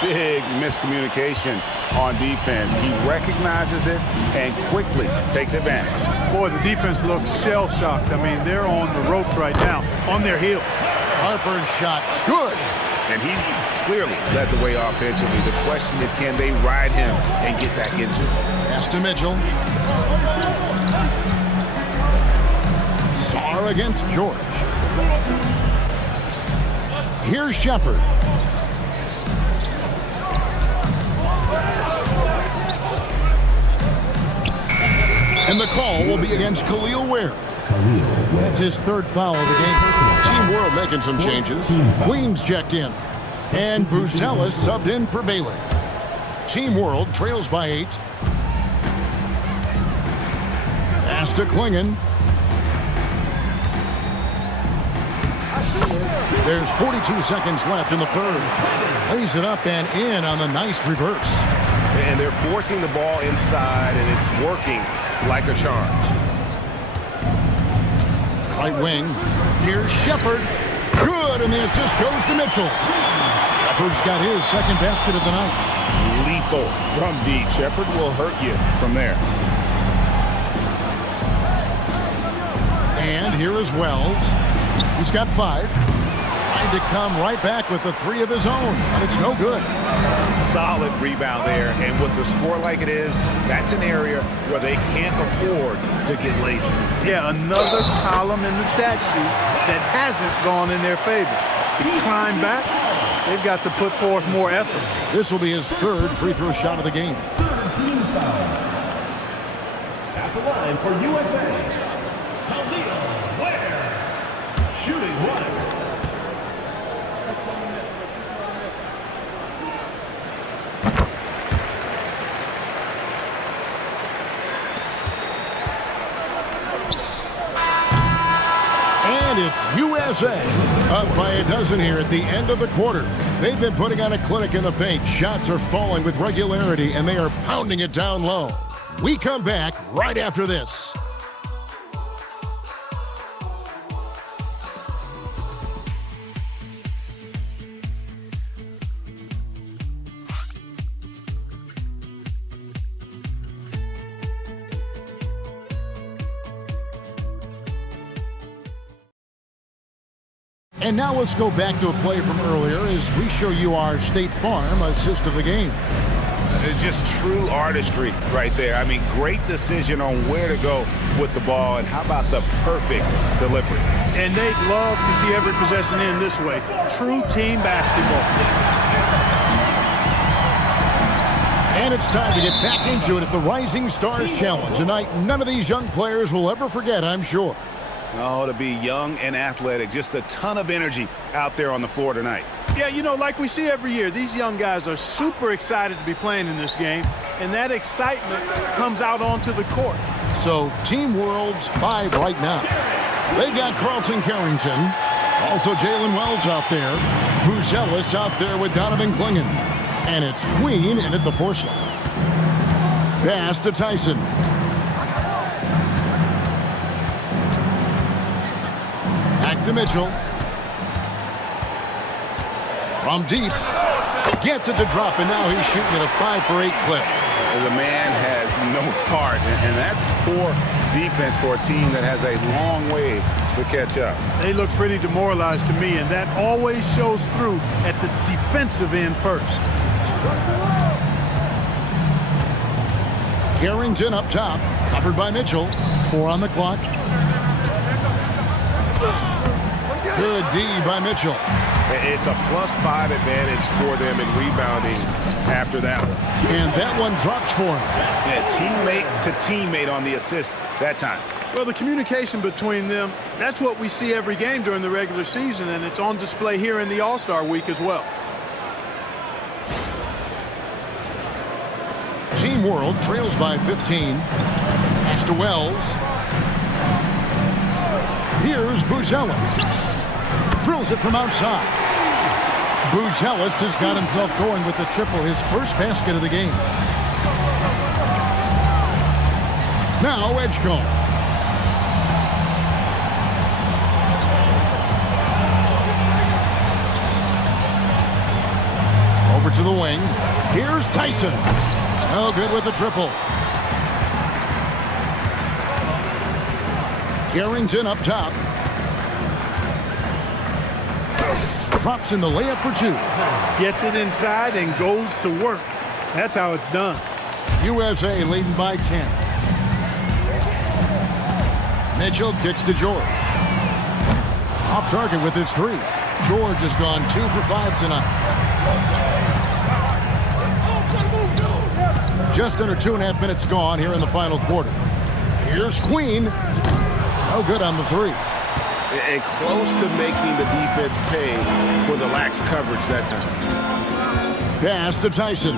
Big miscommunication on defense. He recognizes it and quickly takes advantage. Boy, the defense looks shell-shocked. I mean, they're on the ropes right now, on their heels. Harper's shot. Good. And he's clearly led the way offensively. The question is, can they ride him and get back into it? Pass to Mitchell. Sarr against George. Here's Shepard. And the call will be against Khalil Ware. That's his 3rd foul of the game. Team World making some changes. Queens checked in. And Buzelis subbed in for Bailey. Team World trails by 8. Pass to Klingon. There's 42 seconds left in the 3rd. Lays it up and in on the nice reverse. And they're forcing the ball inside, and it's working like a charm. Right wing. Here's Shepard. Good, and the assist goes to Mitchell. Shepard's got his 2nd basket of the night. Lethal from deep. Shepard will hurt you from there. And here is Wells. He's got 5. to come right back with the three of his own, but it's no good. Solid rebound there, and with the score like it is, that's an area where they can't afford to get lazy. Yeah, another column in the stat sheet that hasn't gone in their favor. To climb back, they've got to put forth more effort. This will be his third free throw shot of the game. Third team foul. At the line for USA, Khalil Ware. Shooting one. And it's USA up by a dozen here at the end of the quarter. They've been putting on a clinic in the paint. Shots are falling with regularity, and they are pounding it down low. We come back right after this. And now let's go back to a play from earlier as we show you our State Farm assist of the game. It's just true artistry right there. I mean, great decision on where to go with the ball, and how about the perfect delivery? And they'd love to see every possession end this way. True team basketball. And it's time to get back into it at the Rising Stars Challenge. A night none of these young players will ever forget, I'm sure. Oh, to be young and athletic, just a ton of energy out there on the floor tonight. Yeah, you know, like we see every year, these young guys are super excited to be playing in this game, and that excitement comes out onto the court. So, Team World's 5 right now. They've got Carlton Carrington, also Jalen Wells out there, Buzelis out there with Donovan Clingan, and it's Queen in at the force line. Pass to Tyson. Back to Mitchell. From deep. Gets it to drop, and now he's shooting at a 5-for-8 clip. The man has no heart, and that's poor defense for a team that has a long way to catch up. They look pretty demoralized to me, and that always shows through at the defensive end first. Carrington up top, covered by Mitchell. 4 on the clock. Good D by Mitchell. It's a +5 advantage for them in rebounding after that one. And that one drops for him. Yeah, teammate to teammate on the assist that time. Well, the communication between them, that's what we see every game during the regular season, and it's on display here in the All-Star week as well. Team World trails by 15. Pass to Wells. Here's Buzelis. Drills it from outside. Buzelis has got himself going with the triple, his first basket of the game. Now Edgecombe. Over to the wing. Here's Tyson. No good with the triple. Carrington up top. Drops in the layup for 2. Gets it inside and goes to work. That's how it's done. USA leading by 10. Mitchell kicks to George. Off target with his 3. George has gone 2 for 5 tonight. Just under 2.5 minutes gone here in the final quarter. Here's Queen. No good on the 3. And close to making the defense pay for the lax coverage that time. Pass to Tyson.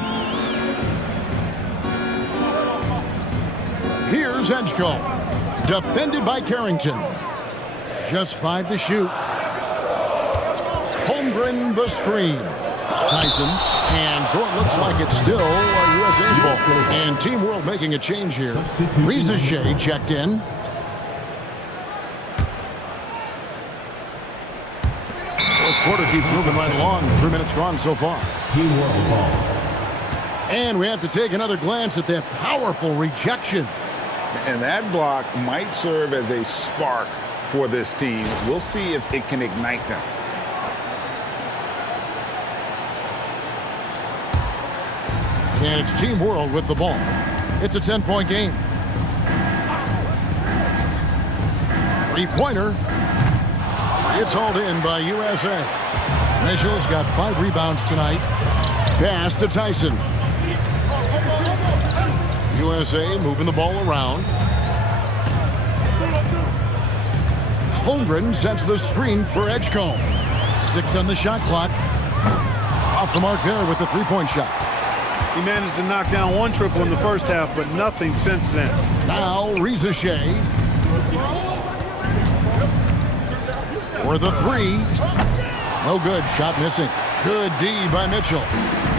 Here's Edgecombe. Defended by Carrington. Just 5 to shoot. Holmgren the screen. Tyson. And so it looks like it's still USA's ball. And Team World making a change here. Reza Shea checked in. Fourth quarter keeps moving right along. 3 minutes gone so far. Team World ball. And we have to take another glance at that powerful rejection. And that block might serve as a spark for this team. We'll see if it can ignite them. And it's Team World with the ball. It's a 10-point game. Three-pointer. It's hauled in by USA. Mitchell's got 5 rebounds tonight. Pass to Tyson. USA moving the ball around. Holmgren sets the screen for Edgecombe. 6 on the shot clock. Off the mark there with the three-point shot. He managed to knock down 1 triple in the first half, but nothing since then. Now Rizachet for the 3. No good. Shot missing. Good D by Mitchell.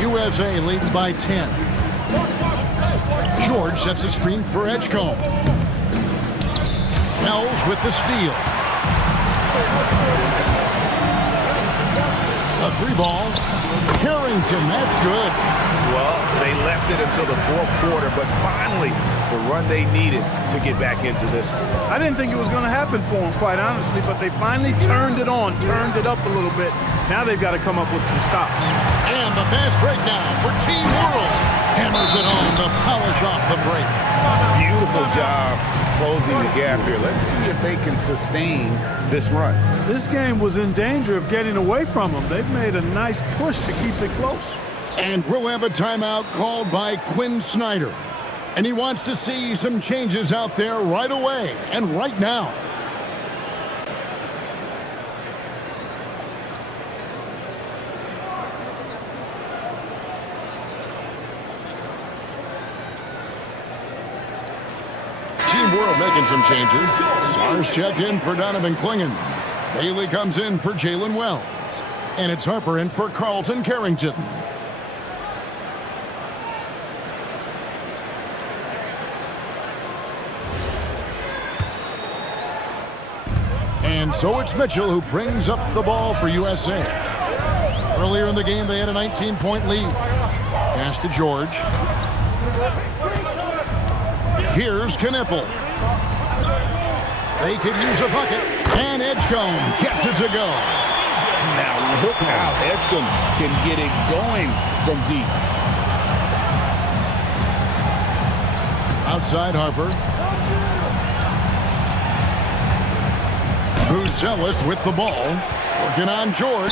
USA leads by 10. George sets a screen for Edgecombe. Wells with the steal. A 3-ball. Carrington, that's good. Well, they left it until the fourth quarter, but finally the run they needed to get back into this one. I didn't think it was going to happen for them, quite honestly, but they finally turned it on, turned it up a little bit. Now they've got to come up with some stops. And the fast break now for Team World. Hammers it home to polish off the break. Beautiful job closing the gap here. Let's see if they can sustain this run. This game was in danger of getting away from them. They've made a nice push to keep it close. And we'll have a timeout called by Quinn Snyder. And he wants to see some changes out there right away and right now. Team World making some changes. Sars checked in for Donovan Clingan. Bailey comes in for Jalen Wells. And it's Harper in for Carlton Carrington. And so it's Mitchell who brings up the ball for USA. Earlier in the game, they had a 19-point lead. Pass to George. Here's Knipple. They could use a bucket. And Edgecombe gets it to go. Now look how Edgecombe can get it going from deep. Outside Harper. Buzelis with the ball. Working on George.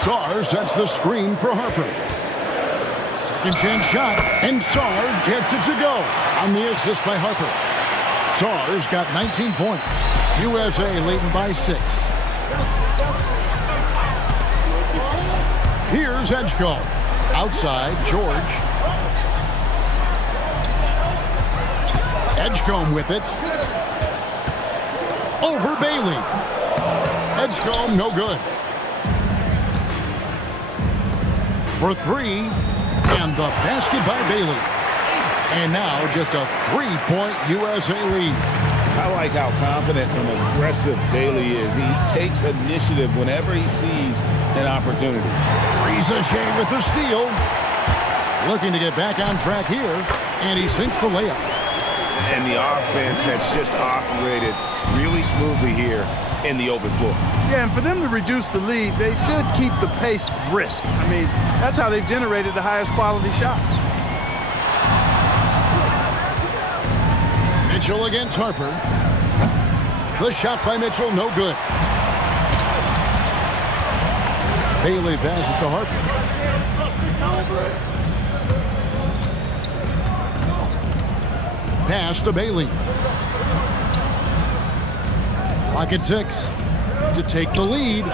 Sarr sets the screen for Harper. Second chance shot. And Sarr gets it to go. On the assist by Harper. Sarr's got 19 points. USA leading by 6. Here's Edgecombe. Outside, George. Edgecombe with it. Over Bailey. Edgecombe, no good. For 3. And the basket by Bailey. And now just a 3-point USA lead. I like how confident and aggressive Bailey is. He takes initiative whenever he sees an opportunity. Rizachet with the steal. Looking to get back on track here. And he sinks the layup. And the offense has just operated really smoothly here in the open floor. Yeah, and for them to reduce the lead, they should keep the pace brisk. I mean, that's how they've generated the highest quality shots. Mitchell against Harper. The shot by Mitchell, no good. Bailey passes to Harper. Pass to Bailey. Clock at 6. To take the lead.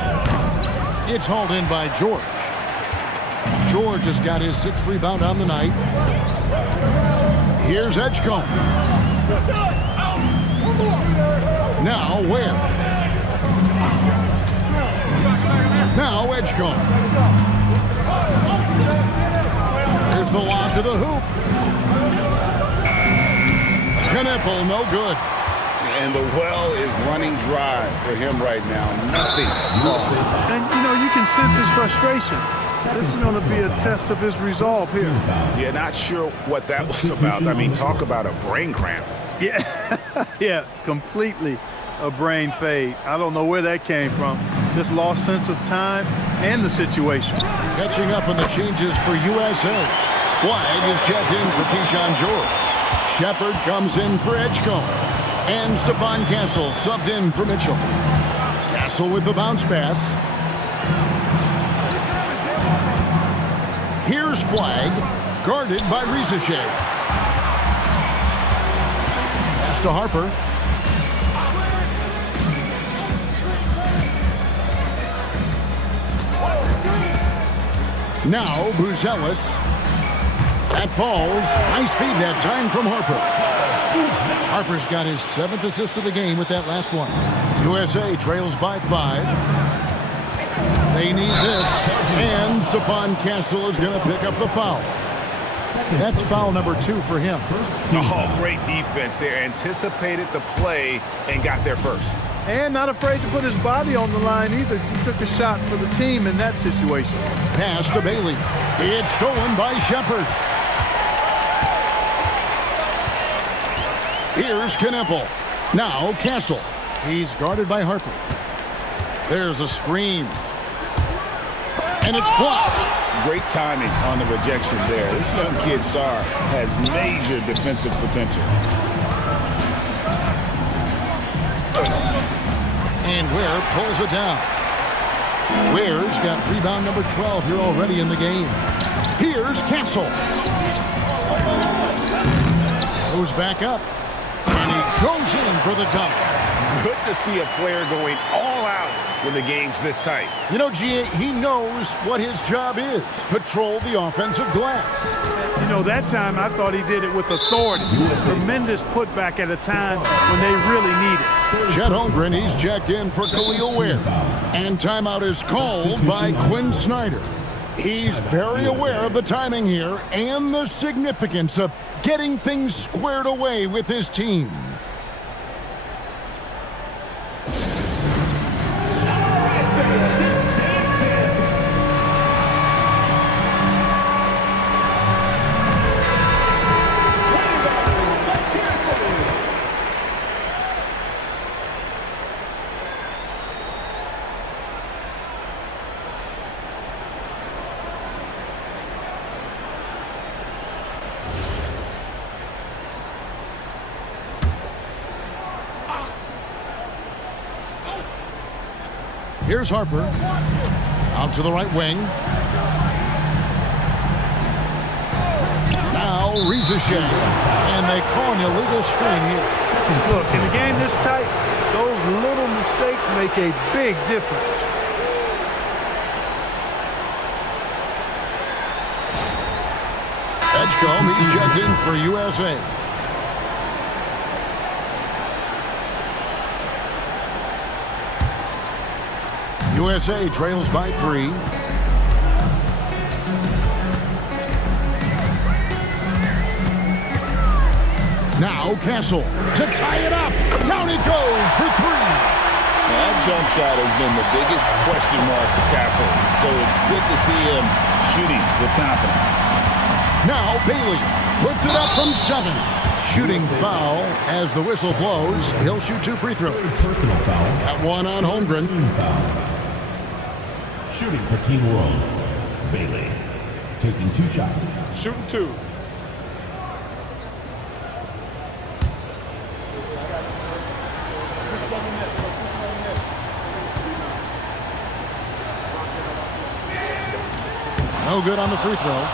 It's hauled in by George. George has got his 6th rebound on the night. Here's Edgecombe. Now where? Now Edgecombe. Here's the lob to the hoop. Knipple, no good. And the well is running dry for him right now. Nothing. And, you know, you can sense his frustration. This is going to be a test of his resolve here. Yeah, not sure what that was about. I mean, talk about a brain cramp. Yeah, yeah, completely a brain fade. I don't know where that came from. Just lost sense of time and the situation. Catching up on the changes for USA. Flag is checked in for Keyshawn George. Shepard comes in for Edgecombe. And Stephon Castle subbed in for Mitchell. Castle with the bounce pass. Here's Flag, guarded by Rizichet. Pass to Harper. Now Buzelis. That falls. Nice feed that time from Harper. Harper's got his 7th assist of the game with that last one. USA trails by 5. They need this. And Stephon Castle is going to pick up the foul. That's foul number 2 for him. Oh, great defense there. Anticipated the play and got there first. And not afraid to put his body on the line either. He took a shot for the team in that situation. Pass to Bailey. It's stolen by Shepard. Here's Kneppel. Now Castle. He's guarded by Harper. There's a screen. And it's blocked. Great timing on the rejection there. This young kid, Sarr, has major defensive potential. And Ware pulls it down. Ware's got rebound number 12 here already in the game. Here's Castle. Goes back up. And he goes in for the dunk. Good to see a player going all out when the game's this tight. You know, G.A., he knows what his job is. Patrol the offensive glass. You know, that time I thought he did it with authority. Tremendous putback at a time when they really need it. Chet Holmgren, he's checked in for Khalil Ware. And timeout is called by Quinn Snyder. He's very aware of the timing here and the significance of getting things squared away with his team. Here's Harper. Out to the right wing. Now Rizichet. And they call an illegal screen here. Look, in a game this tight, those little mistakes make a big difference. Edgecombe, he's checked in for USA. USA trails by 3. Now Castle to tie it up. Down he goes for 3. That jump shot has been the biggest question mark for Castle, so it's good to see him shooting with confidence. Now Bailey puts it up from 7. Shooting foul as the whistle blows. He'll shoot 2 free throws. Personal foul. That one on Holmgren. Shooting for Team World. Bailey taking 2 shots. Shooting 2. No good on the free throw.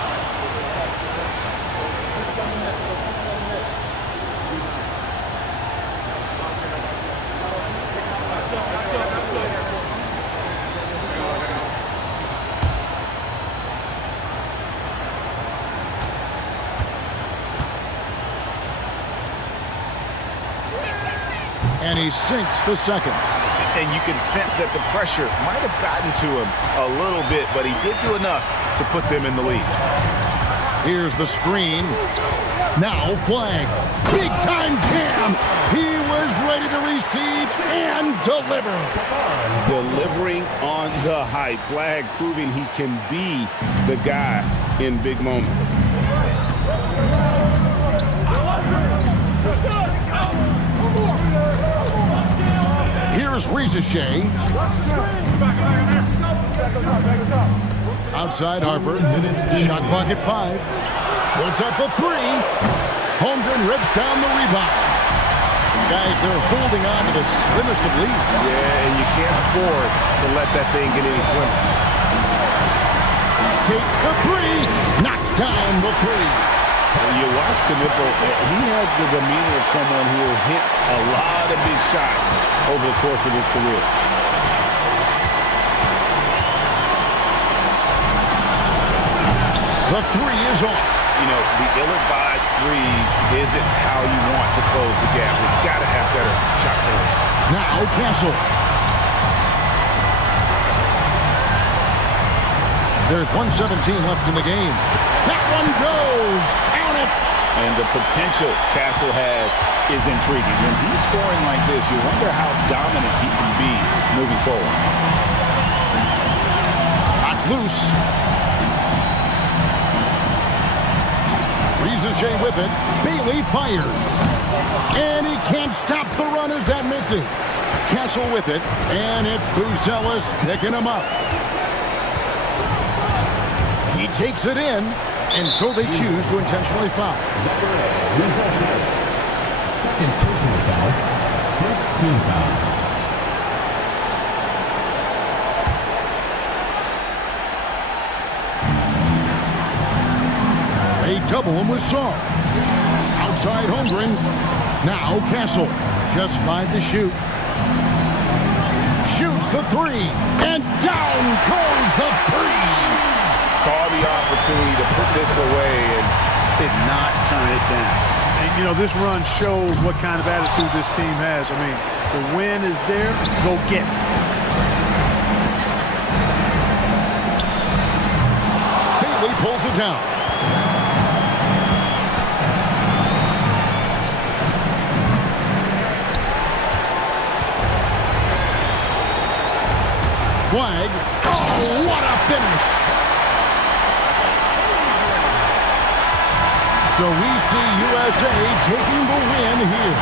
And he sinks the second. And you can sense that the pressure might have gotten to him a little bit, but he did do enough to put them in the lead. Here's the screen. Now Flag. Big time jam. He was ready to receive and deliver. Delivering on the hype. Flag proving he can be the guy in big moments. Here's Rizichet. Outside Harper. Shot clock at 5. Puts up the 3. Holmgren rips down the rebound. Guys, they're holding on to the slimmest of leads. Yeah, and you can't afford to let that thing get any slimmer. Takes the 3. Knocks down the 3. When you watch Knipple, he has the demeanor of someone who will hit a lot of big shots over the course of his career. The 3 is off. You know, the ill-advised threes isn't how you want to close the gap. You've got to have better shot selection. Now Castle. There's 1:17 left in the game. That one goes. Count it. And the potential Castle has is intriguing. When he's scoring like this, you wonder how dominant he can be moving forward. Not loose. Rizajay with it. Bailey fires. And he can't stop the runners that miss it. Castle with it. And it's Buzelis picking him up. He takes it in. And so they choose to intentionally foul. Second personal foul. First team foul. They double him with Saw. Outside Holmgren. Now Castle. Just 5 to shoot. Shoots the 3. And down goes the 3. Saw the opportunity to put this away and did not turn it down. And, you know, this run shows what kind of attitude this team has. I mean, the win is there. Go get it. Bailey pulls it down. Flag. Oh, what a finish. So we see USA taking the win here.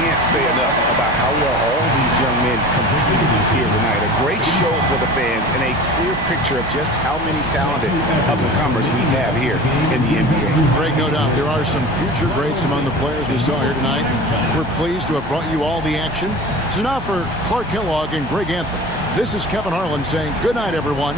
Can't say enough about how well all these young men competed here tonight. A great show for the fans and a clear picture of just how many talented up-and-comers we have here in the NBA. Greg, no doubt there are some future greats among the players we saw here tonight. We're pleased to have brought you all the action. So now for Clark Kellogg and Greg Anthem, this is Kevin Harlan saying good night, everyone.